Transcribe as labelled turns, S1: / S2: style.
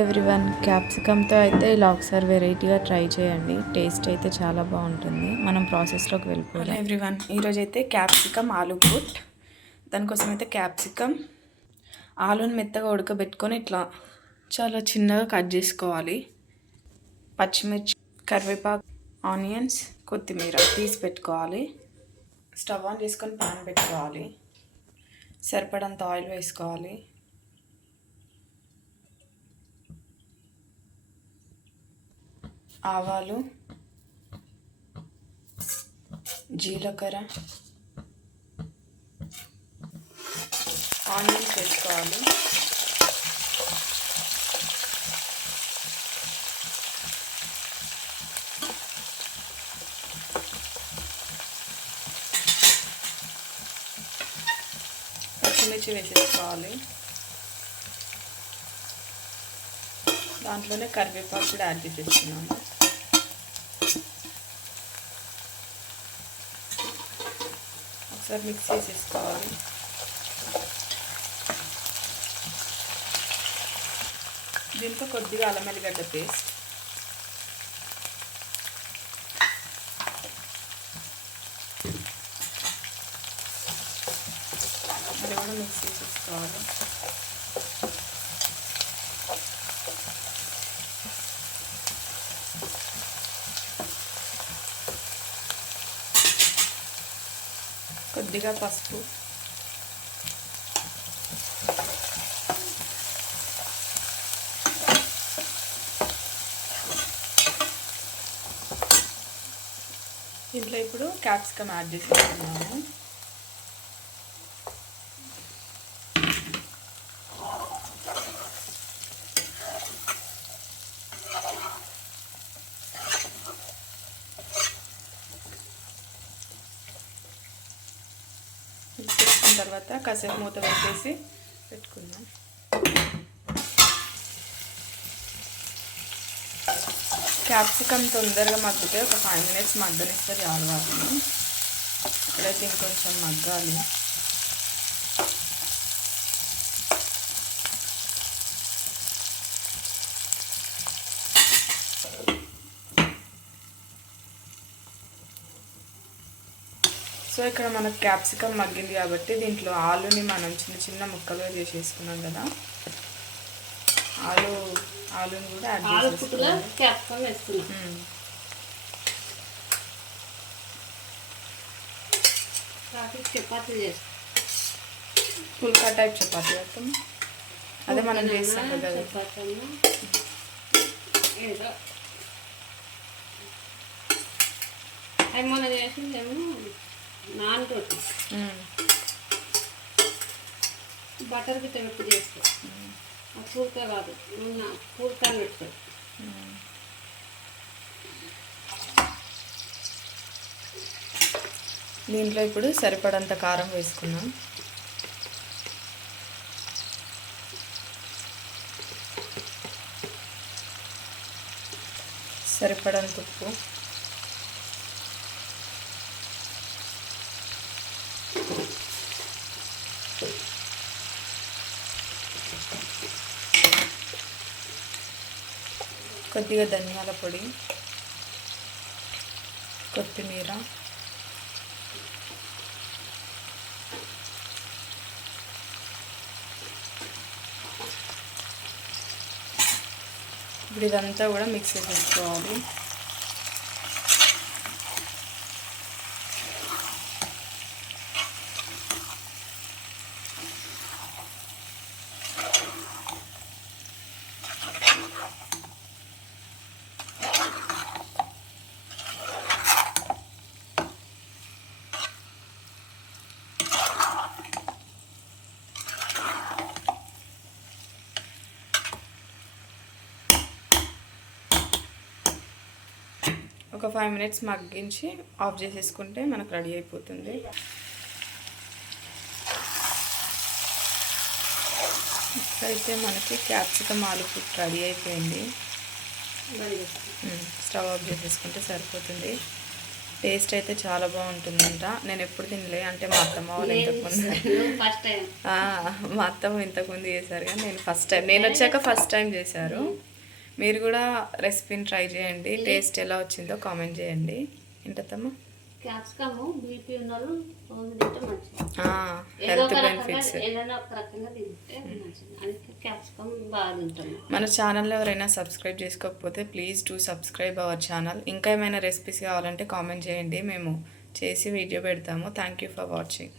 S1: Everyone క్యాప్సికమ్తో అయితే ఇలా ఒకసారి వెరైటీగా ట్రై చేయండి. టేస్ట్ అయితే చాలా బాగుంటుంది. మనం ప్రాసెస్లోకి వెళ్ళిపోవాలి ఎవ్రీవన్ ఈరోజు అయితే క్యాప్సికమ్ ఆలు పుట్ దానికోసం అయితే క్యాప్సికమ్ ఆలుని మెత్తగా ఉడకబెట్టుకొని ఇట్లా చాలా చిన్నగా కట్ చేసుకోవాలి. పచ్చిమిర్చి కరివేపాకు ఆనియన్స్ కొత్తిమీర తీసి పెట్టుకోవాలి. స్టవ్ ఆన్ చేసుకొని పాన్ పెట్టుకోవాలి. సరిపడంత ఆయిల్ వేసుకోవాలి. ఆవాలు జీలకర్ర ఆనియన్స్ వేసుకోవాలి పచ్చిమిర్చి వేసేసుకోవాలి. దాంట్లోనే కరివేపాకు కూడా యాడ్ చేసేస్తున్నాము ఒకసారి మిక్స్ చేసేసుకోవాలి దీంతో కొద్దిగా అల్లం ఎల్లిగడ్డ పేస్ట్ అది కూడా మిక్స్ చేసేసుకోవాలి. కొద్దిగా పసుపు. దీంట్లో ఇప్పుడు క్యాప్సికమ్ యాడ్ చేసుకుంటున్నాము మిక్స్ తర్వాత కాసేపు మూత పెట్టేసి పెట్టుకుందాం. క్యాప్సికమ్ తొందరగా మగ్గితే ఒక ఫైవ్ మినిట్స్ మగ్గనిస్తే చాలు వాటిని. ఇక్కడైతే ఇంకొంచెం మగ్గాలి. సో ఇక్కడ మనకు క్యాప్సికమ్ మగ్గింది కాబట్టి దీంట్లో ఆలుని మనం చిన్న చిన్న ముక్కలుగా చేసేసుకున్నాం కదా. ఆలు ఆలుని కూడా యాడ్ చేసేసుకున్నాం.
S2: చపాతీ చేస్తాం.
S1: పుల్కా టైప్ చపాతీ వేస్తాం అదే మనం చేస్తాం కదా.
S2: అవి మొన్న చేసిందేమో. నాన్ రోటీ బటర్ గిట్ట పెట్టి చేస్తాం. ఆ పూర్త కాదు నూనె పూర్తాన్ని పెట్టుకో
S1: దీంట్లో ఇప్పుడు సరిపడంత కారం వేసుకున్నాం. సరిపడంత ఉప్పు. కొద్దిగా ధనియాల పొడి కొత్తిమీర ఇప్పుడు ఇదంతా కూడా మిక్సీ చేసుకోవాలి ఒక ఫైవ్ మినిట్స్ మగ్గించి ఆఫ్ చేసేసుకుంటే మనకు రెడీ అయిపోతుంది. ఇప్పుడైతే మనకి క్యాప్సికమ్ ఆలు ఫుడ్ రెడీ అయిపోయింది. స్టవ్ ఆఫ్ చేసేసుకుంటే సరిపోతుంది. టేస్ట్ అయితే చాలా బాగుంటుందంట. నేను ఎప్పుడు తినలే అంటే మా అత్తమ్మ వాళ్ళు ఇంతకుముందు మా అత్తమ్మ ఇంతకుముందు చేశారు కానీ నేను ఫస్ట్ టైం నేను వచ్చాక ఫస్ట్ టైం చేశారు. మీరు కూడా రెసిపీని ట్రై చేయండి. టేస్ట్ ఎలా వచ్చిందో కామెంట్ చేయండి. ఏంటత్తమ్మ
S2: క్యాప్సికమ్ బీపీ ఉన్న వాళ్ళు
S1: హెల్త్ బెనిఫిట్స్ మన ఛానల్లో ఎవరైనా సబ్స్క్రైబ్ చేసుకోకపోతే please to subscribe our channel. ఇంకా ఏమైనా రెసిపీస్ కావాలంటే కామెంట్ చేయండి. మేము చేసి వీడియో పెడతాము. Thank you for watching.